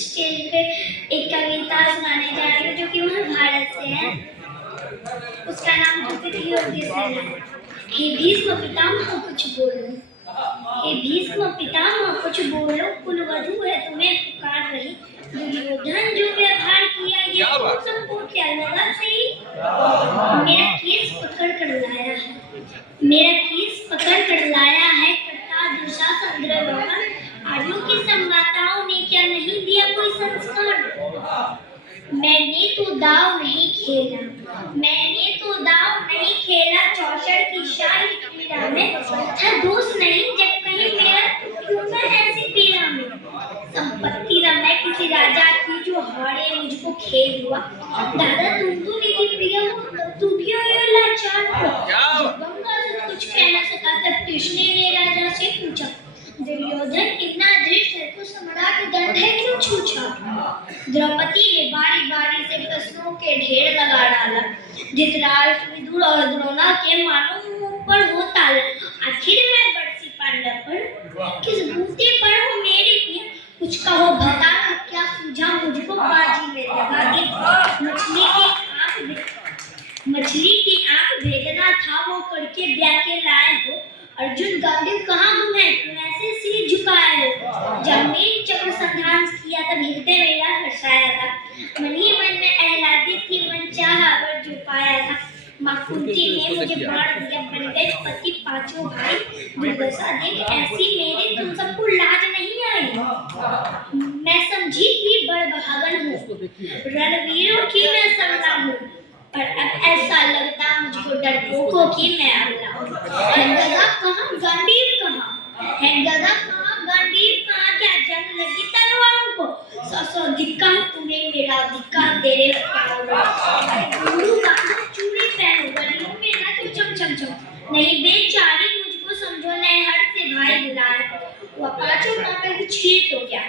Stage पे एक कविता सुनाने जा रही हूँ जो कि महाभारत से है। उसका नाम द्रौपदी और दुशासन है। हे भीष्म पितामह कुछ बोलो, हे भीष्म पितामह कुछ बोलो, कुलवधू है तुम्हें पुकार रही। दुर्योधन जो व्यवहार किया ये तुम सबको क्या लगा सही? मेरा केस पकड़ कर लाया है, मेरा केस पकड़ कर लाया है करता दुशासन द्रयोधन। आर्यों की संवाताओं ने क्या नहीं दिया कोई संस्कार? मैंने तो दाव नहीं खेला, मैंने तो दाव नहीं खेला, 64 की शाही क्रीड़ा में था दोष नहीं जब कहीं मेरा क्यों मैं ऐसी पीड़ा में। संपत्ति रमै किसी राजा की जो हारे मुझको खेल हुआ। दादा तुम तो निधि प्रिय हो, तू भी हो लाचार हो। जब गंगा से कुछ कह न सका तब कृष्ण ने राजा से पूछा, दुर्योधन इतना दृष्ट है तो सम्राट दंड है क्यों छूछा? द्रौपदी ने बारी बारी से प्रश्नों के ढेर लगा डाला। धृतराष्ट्र विदुर और द्रोणा के मानो मुंह पर हो ताला। आखिर मैं बरसी पांडव पर किस बूते पर हो मेरी पिया? कुछ कहो भला क्या सूझा मुझको बाजी में लगा दे। मछली की आंख भेदना था वो करके ब्याह के लाए हो। अर्जुन गांडीव कहाँ गुम है तुम ऐसे सिर झुकाए हो। जब मैं चक्र संधान किया तब हृदय मेरा हर्षाया था। मन ही मन में आह्लादी थी मन चाहा वर जो पाया था। माँ कुंती ने मुझे बाण दिया बन गए पति पांचों भाई। दुर्दशा देख ऐसी मेरे तुम सबको लाज नहीं आई। मैं समझी थी बड़भागन हूँ, रणवीरों की मैं सरला हूँ, पर अब ऐसा लगता मुझको डरपोकों की मैं अगला हूँ। है गदा कहाँ गांडीव कहाँ, है गदा कहाँ गांडीव कहाँ? क्या जंग लगी तलवारों को? सौ धिक्कार तुम्हें मेरा धिक्कार तेरे क्या होगा? गुरु बांधो चूड़ी पहनो गलियों में ना तो चम चम चम। नहीं बेचारी मुझको समझो नए हट से भाई बुलाए। वो पांचों का बल्कि छीर तो क्या,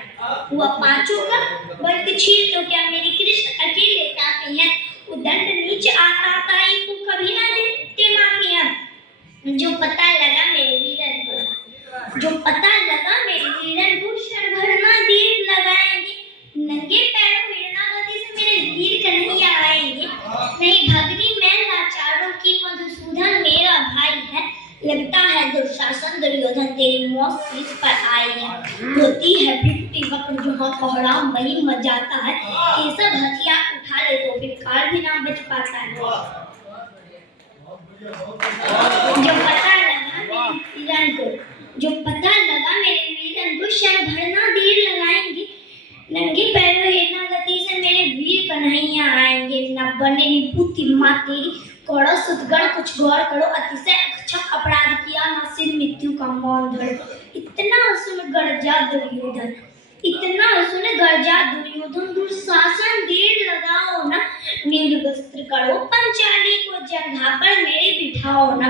वो पांचों का बल्कि छीर तो क्या? मेरी कृष्ण अकेले ताते हैं उदंड नीच आता ताई को कभी ना देते मांगे हम। जो पता लगा मेरे वीरन को, जो पता लगा मेरे वीरन को क्षण भर ना देर लगाएंगे। नंगे पैरों हिड़ना गति से मेरे वीर कन्हैया आएंगे। नहीं भगनी मैं लाचारों की मधुसूदन मेरा भाई है। लगता है दुशासन दुर्योधन तेरी मौत शीश पर आई है। होती है बिकटी वक्त जहाँ कोहरा वही मच जाता है। केसर हथियार उठा ले तो फिर काल भी ना बच पाता है। जो पता लगा मेरे वीरन को, जो पता लगा मेरे वीरन को क्षण भर ना देर लगाएंगे। नंगे पैरों हिड़ना गति से मेरे वीर कन्हैया आएंगे। न बने विभूति माँ तेरी कौड़ा सुतगण कुछ गौर करो। अतिशय क्षक अपराध किया न सिर मृत्यु का मौन धरो। इतना सुन गर्जा दुर्योधन, इतना सुन गर्जा दुर्योधन दुशासन देर लगाओ ना। निर्वस्त्र करो पंचाली को जगह पर मेरे बिठाओ ना।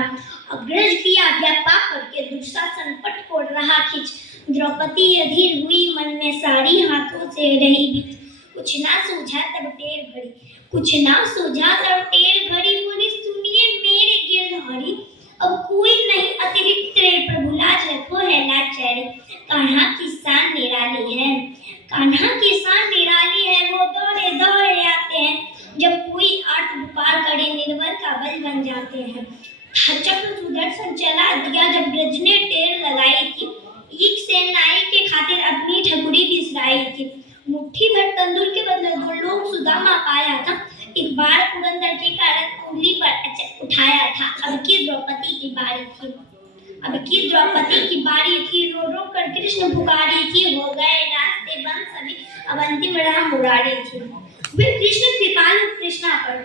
अग्रज की आज्ञा पा करके दुशासन पट को रहा खींच। द्रौपदी अधीर हुई मन में सारी हाथों से रही बीच। कुछ ना सूझा तब टेर भरी, कुछ ना सूझा तब टेर भरी। बोली सुनिए मेरे गिरधारी अब कोई नहीं अतिरिक्त रे प्रभु लाज रखो है लाचारी। कान्हा की शान निराली है, कान्हा की शान निराली है। वो दौड़े दौड़े आते हैं जब कोई आर्त पुकार करे निर्बल का बल बन जाते हैं। चक्र सुदर्शन चला दिया जब ब्रज ने टेर लगाई थी। एक सेनाई के खातिर अपनी ठकुरी बिसराई थी। मुट्ठी भर तंदूर के बदले 2 लोग सुदामा पाया था। एक बार पुरंदर के कारण उंगली पर उठाया था। अब की द्रौपदी की बारी थी, अब की द्रौपदी की बारी थी। रो रो कर कृष्ण पुकारी थी। हो गए रास्ते बंद सभी अब अंतिम राह मुरारी थी। वे कृष्ण कृपालु कृष्णा पर,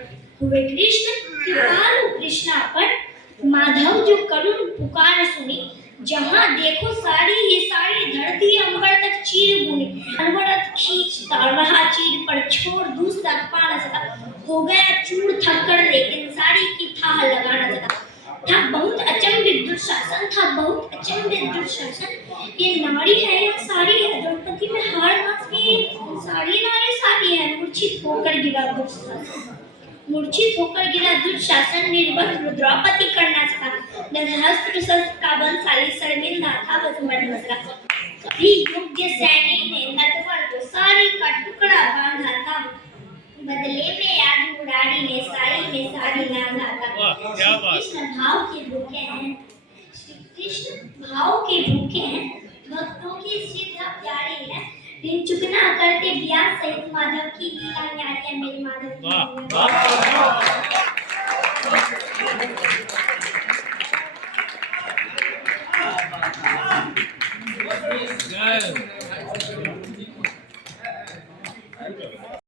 हुए कृष्ण कृपालु कृष्णा पर। माधव जो करुण पुकार सुनी, जहाँ देखो सारी ही सारी धरती अंबर तक चीर बुनी। अनवरत खींचता रहा चीर पर छोड़ दूसरा पा न सका। हो गया चूर थककर लेकिन साड़ी की थाह लगा न सका। था बहुत अचंभित दुशासन, था बहुत अचंभित दुशासन। ये नारी है या साड़ी है? द्रौपदी में हार मास की साड़ी नारी साड़ी है। मूर्छित होकर गिरा दुशासन, मूर्छित होकर गिरा दुशासन। निर्वस्त्र द्रौपदी कर न सका। निर्हस्त्र शस्त्र का बलशाली शर्मिंदा था बस मर न सका। भी योग्य सैनिक ने नटवर को साड़ी का टुकड़ा बांधा था, बदले में आधी मुरारी ने साड़ी में साड़ी लांघा था। क्या बात। कृष्ण भाव के भूखे हैं, श्री कृष्ण भाव के भूखे हैं, भक्तों की श्रद्धा प्यारी है, ऋण चुकना करते व्यास सहित माधव की लीला न्यारी है मेरे माधव की लीला। जय